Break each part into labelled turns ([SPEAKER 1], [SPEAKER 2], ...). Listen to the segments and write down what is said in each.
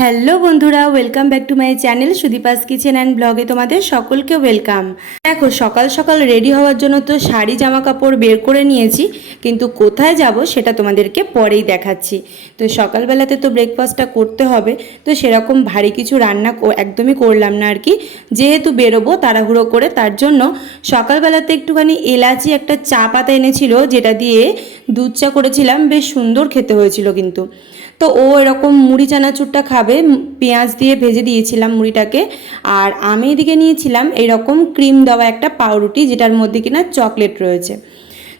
[SPEAKER 1] Hello বন্ধুরা welcome back to my channel Sudipa's kitchen and ব্লগে তোমাদের সকলকে ওয়েলকাম দেখো, সকাল সকাল রেডি হওয়ার জন্য তো শাড়ি জামা কাপড় বের করে নিয়েছি, কিন্তু কোথায় যাব সেটা তোমাদেরকে পরেই দেখাচ্ছি। তো সকালবেলাতে তো ব্রেকফাস্টটা করতে হবে, তো সেরকম ভারী কিছু রান্না একদমই করলাম না আর কি। যেহেতু বেরোবো তাড়াহুড়ো করে, তার জন্য সকালবেলাতে একটুখানি এলাচি একটা চা পাতা এনেছিল, যেটা দিয়ে দুধ চা করেছিলাম, বেশ সুন্দর খেতে হয়েছিল কিন্তু। তো ও এরকম মুড়ি, চানাচুরটা খাবে উম, পেঁয়াজ দিয়ে ভেজে দিয়েছিলাম মুড়িটাকে। আর আমি এদিকে নিয়েছিলাম এরকম ক্রিম দেওয়া একটা পাউরুটি যেটার মধ্যে কিনা চকলেট রয়েছে।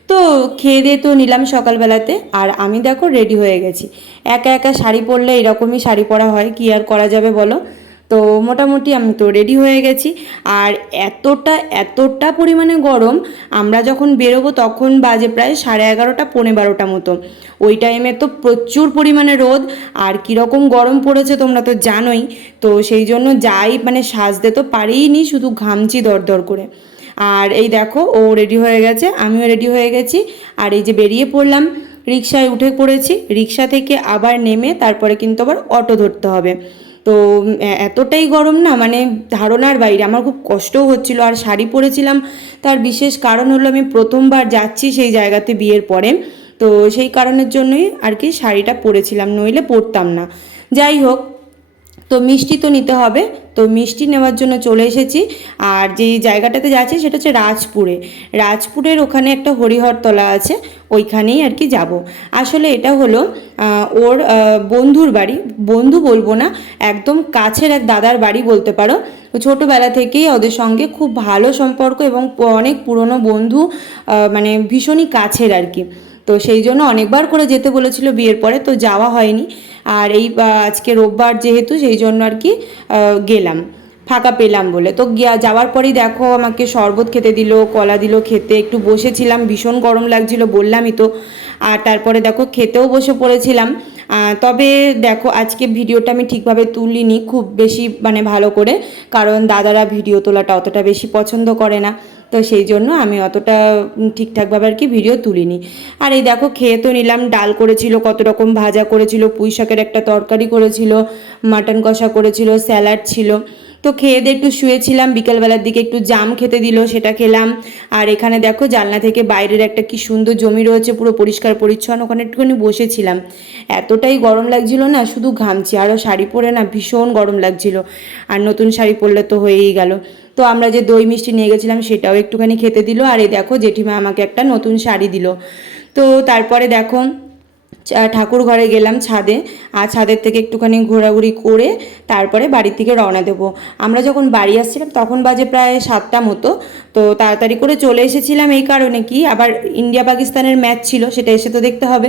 [SPEAKER 1] তো খেয়ে দিয়ে তো নিলাম সকালবেলাতে। আর আমি দেখো রেডি হয়ে গেছি। একা একা শাড়ি পরলে এরকমই শাড়ি পরা হয় কি আর করা যাবে বলো? তো মোটামুটি আমি তো রেডি হয়ে গেছি। আর এতটা এতটা পরিমাণে গরম আমরা যখন বেরোবো তখন বাজে প্রায় সাড়ে এগারোটা, পৌনে বারোটা মতো। ওই টাইমে তো প্রচুর পরিমাণে রোদ। আর কীরকম গরম পড়েছে তোমরা তো জানোই। তো সেই জন্য যাই মানে সাজতে তো পারিই নি শুধু ঘামছি দরদর করে। আর এই দেখো, ও রেডি হয়ে গেছে, আমিও রেডি হয়ে গেছি। আর এই যে বেরিয়ে পড়লাম, রিক্সায় উঠে পড়েছি। রিক্সা থেকে আবার নেমে তারপরে কিন্তু আবার অটো ধরতে হবে। তো এতটাই গরম না? মানে ধারণার বাইরে। আমার খুব কষ্টও হচ্ছিল। আর শাড়ি পরেছিলাম। তার বিশেষ কারণ হলো আমি প্রথমবার যাচ্ছি সেই জায়গাতে বিয়ের পরে। তো সেই কারণের জন্যই আর কি শাড়িটা পরেছিলাম। নইলে পরতাম না। যাই হোক তো মিষ্টি তো নিতে হবে। তো মিষ্টি নেওয়ার জন্য চলে এসেছি। আর যেই জায়গাটাতে যাচ্ছি সেটা হচ্ছে রাজপুরে। রাজপুরের ওখানে একটা হরিহরতলা আছে, ওইখানেই আর কি যাব। আসলে এটা হলো ওর বন্ধুর বাড়ি। বন্ধু বলব না, একদম কাছের এক দাদার বাড়ি বলতে পারো। ছোটোবেলা থেকেই ওদের সঙ্গে খুব ভালো সম্পর্ক এবং অনেক পুরনো বন্ধু মানে ভীষণই কাছের আর কি। তো সেই জন্য অনেকবার করে যেতে বলেছিল বিয়ের পরে, তো যাওয়া হয়নি। আর এই আজকে রোববার যেহেতু, সেই জন্য আর কি গেলাম, ফাঁকা পেলাম বলে। তো যাওয়ার পরেই দেখো আমাকে শরবত খেতে দিল, কলা দিল খেতে, একটু বসেছিলাম, ভীষণ গরম লাগছিল, বললামই তো। আর তারপরে দেখো খেতেও বসে পড়েছিলাম। তবে দেখো আজকে ভিডিওটা আমি ঠিকভাবে তুলিনি, খুব বেশি মানে ভালো করে, কারণ দাদারা ভিডিও তোলাটা অতটা বেশি পছন্দ করে না। তো সেই জন্য আমি অতটা ঠিকঠাকভাবে আর কি ভিডিও তুলিনি। আর এই দেখো, খেয়ে তো নিলাম, ডাল করেছিল, কত রকম ভাজা করেছিল পুঁই শাকের একটা তরকারি করেছিল মাটন কষা করেছিল স্যালাড ছিল। তো খেয়ে দিয়ে একটু শুয়েছিলাম, বিকেলবেলার দিকে একটু জাম খেতে দিল, সেটা খেলাম। আর এখানে দেখো জানলা থেকে বাইরের একটা কি সুন্দর জমি রয়েছে, পুরো পরিষ্কার পরিচ্ছন্ন, ওখানে একটুখানি বসেছিলাম। এতটাই গরম লাগছিল না, শুধু ঘামছি আরও শাড়ি পরে না ভীষণ গরম লাগছিল। আর নতুন শাড়ি পরলে তো হয়েই গেল। তো আমরা যে দই মিষ্টি নিয়ে গেছিলাম, সেটাও একটুখানি খেতে দিল। আর এই দেখো জেঠিমা আমাকে একটা নতুন শাড়ি দিল। তো তারপরে দেখো ঠাকুর ঘরে গেলাম ছাদে, আর ছাদের থেকে একটুখানি ঘোরাঘুরি করে তারপরে বাড়ির থেকে রওনা দেবো। আমরা যখন বাড়ি আসছিলাম তখন বাজে প্রায় সাতটা মতো, তো তাড়াতাড়ি করে চলে এসেছিলাম এই কারণে কি, আবার ইন্ডিয়া পাকিস্তানের ম্যাচ ছিল, সেটা এসে তো দেখতে হবে।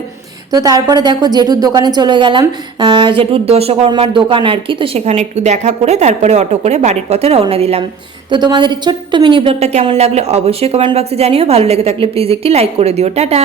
[SPEAKER 1] তো তারপরে দেখো জেঠুর দোকানে চলে গেলাম জেঠুর দশকর্মার দোকান আর কি, তো সেখানে একটু দেখা করে তারপরে অটো করে বাড়ির পথে রওনা দিলাম। তো তোমাদের ছোট্ট মিনি ব্লগটা কেমন লাগলে অবশ্যই কমেন্ট বক্সে জানিও, ভালো লেগে থাকলে প্লিজ একটি লাইক করে দিও। টাটা!